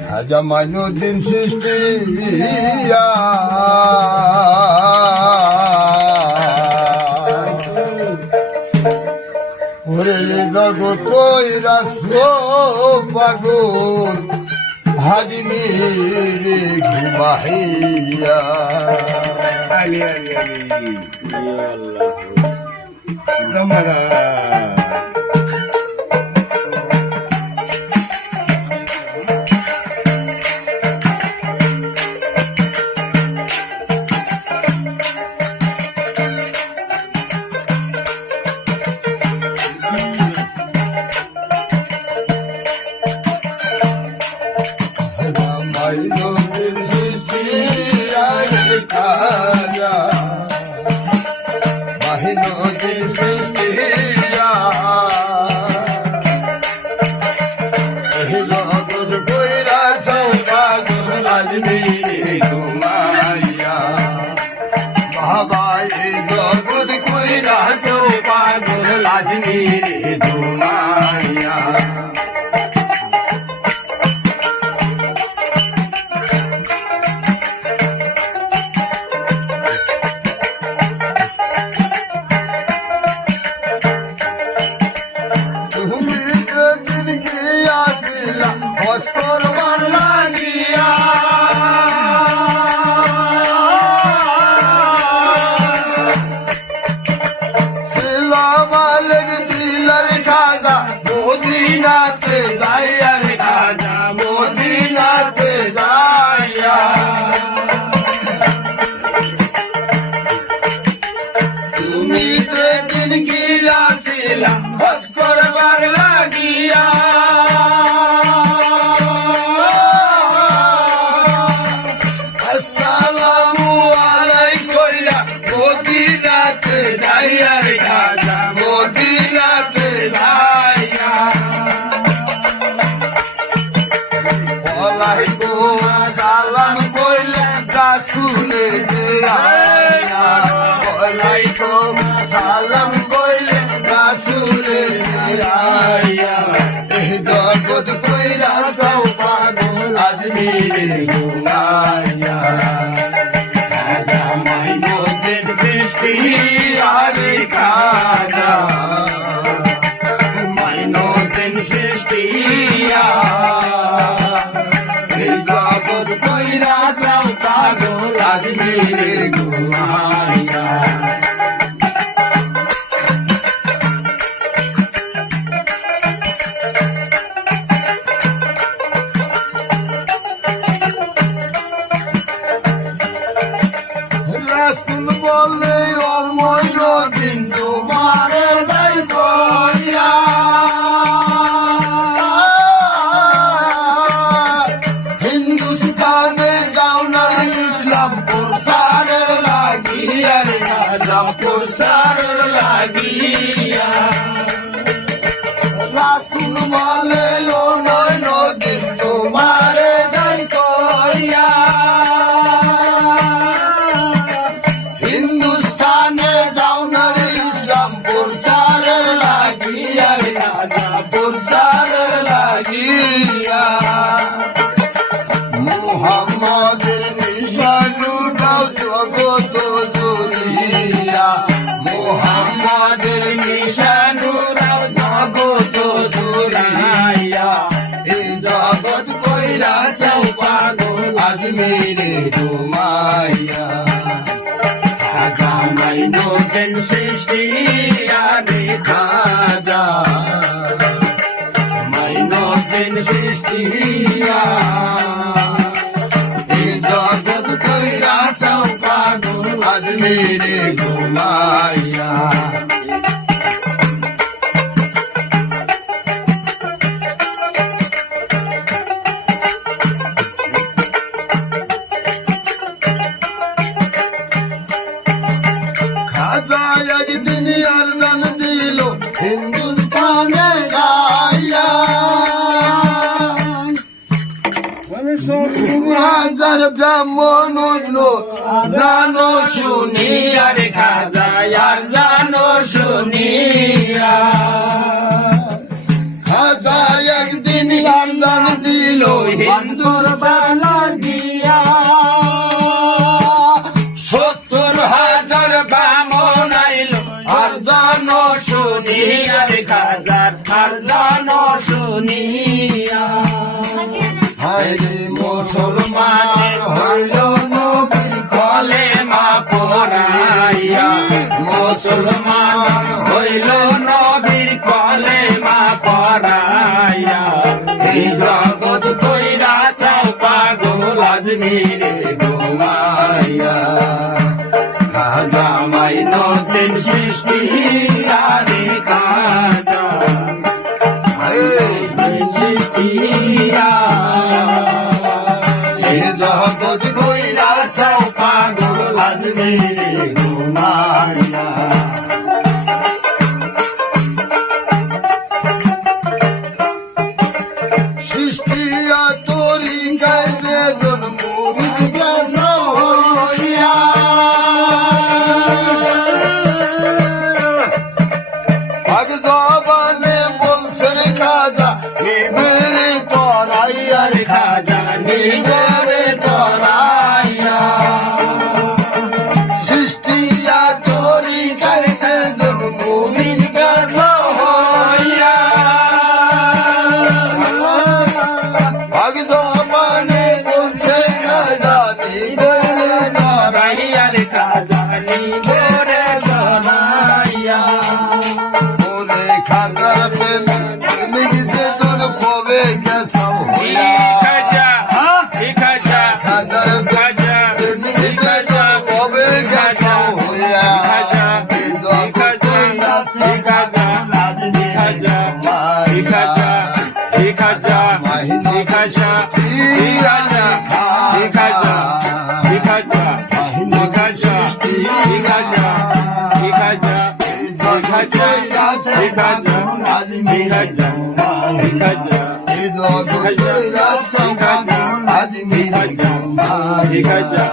খাজা মাইনুদ্দিন সৃষ্টি ওরে জগৎ কইরা পাগল হাজি মেরে ঘুমাইয়া আলি আলি আলি আল্লাহ মাইনুদ্দিন সৃষ্টি খাজা মাইনুদ্দিন সৃষ্টি জগৎ কইরা পাগল আজমিরে ঘুমাইয়া বাবা এই জগৎ কইরা পাগল আজমিরে ঘুমাইয়া অস্কর বাংলানিয়া সালাম আলাইকুম দিলার খাজা মদিনাতে যাইয়া রে খাজা মদিনাতে যাইয়া তুমি যেদিন গিয়াছিলা অস্কর বাংলা গিয়া সালাম কইলে রাসূলে যে আয়া ওয়ালাইকুম সালাম কইলে রাসূলে যে আয়া এই জগৎ কইরা সব পাগল আজমিরে ঘুমাইয়া খাজা মাইনুদ্দিন সৃষ্টি আরে খাজা মাইনুদ্দিন সৃষ্টি জগৎ কইরা পাগল আজমিরে ঘুমাইয়া রাসূল বলে ও মাইনুদ্দিন তোমার যাই কইয়া হিন্দুস্তানে যাও না ইসলাম প্রসারের লাগিয়া রে ইসলাম প্রসারের লাগিয়া রাসূল বলে ও মাইনুদ্দিন তোমার যাই কইয়া হিন্দুস্তানে যাও না রে ইসলাম প্রসারের লাগিয়া রে প্রসারের লাগিয়া মুহাম্মাদের নিশানু দাও জগৎ জুড়িয়া মুহাম্মাদের নিশানু দাও জগৎ জুড়িয়া এই জগৎ কইরা সব পাগল আজমিরে ঘুমাইয়া খাজা মাইনুদ্দিন সৃষ্টি আরে খাজা মাইনুদ্দিন সৃষ্টি জগৎ কইরা সব পাগল আজমিরে ঘুমাইয়া খাজা একদিন আরজান দিল হিন্দুস্তানে যাইয়া হাজার ব্রাহ্মণ উঠল জানো শুনিয়া রে খাজা আর জানো শুনিয়া খাজা একদিন আরজান বন্ধুর বালা দিয়া 70,000 বামন আইল আর জানো শুনিয়া রে খাজার আর জানো শুনিয়া হায়রে মুসলমান হইল নবীর কলেমা পড়াইয়া মুসলমান হইল নবীর কলেমা পড়াইয়া এই জগৎ কইরা সব পাগল আজমিরে ঘুমাইয়া খাজা মাইনতের সৃষ্টি আরে খাজা সৃষ্টিয়া এই জগৎ কইরা সব পাগল আজমিরে ঘুমাইয়া সৃষ্টিয়া তোরি গাইছে জন মুরিদ গেছে হইয়া আগে জবানে বলছে রে খাজা নিবেরে তোরাইয়া রে খাজা নিবেরে তোরাইয়া সৃষ্টিয়া তোরি গাইছে জন মুরিদ গেছে হইয়া আগে জবানে বলছে খাজা নিবেরে তোরাইয়া রে খাজা নিবেরে তোরাইয়া ওরে খাজার প্রেমিক যে তোর কবে গেছো খাজার প্রেমিক যে তোর কবে গেছো ঠিক আছে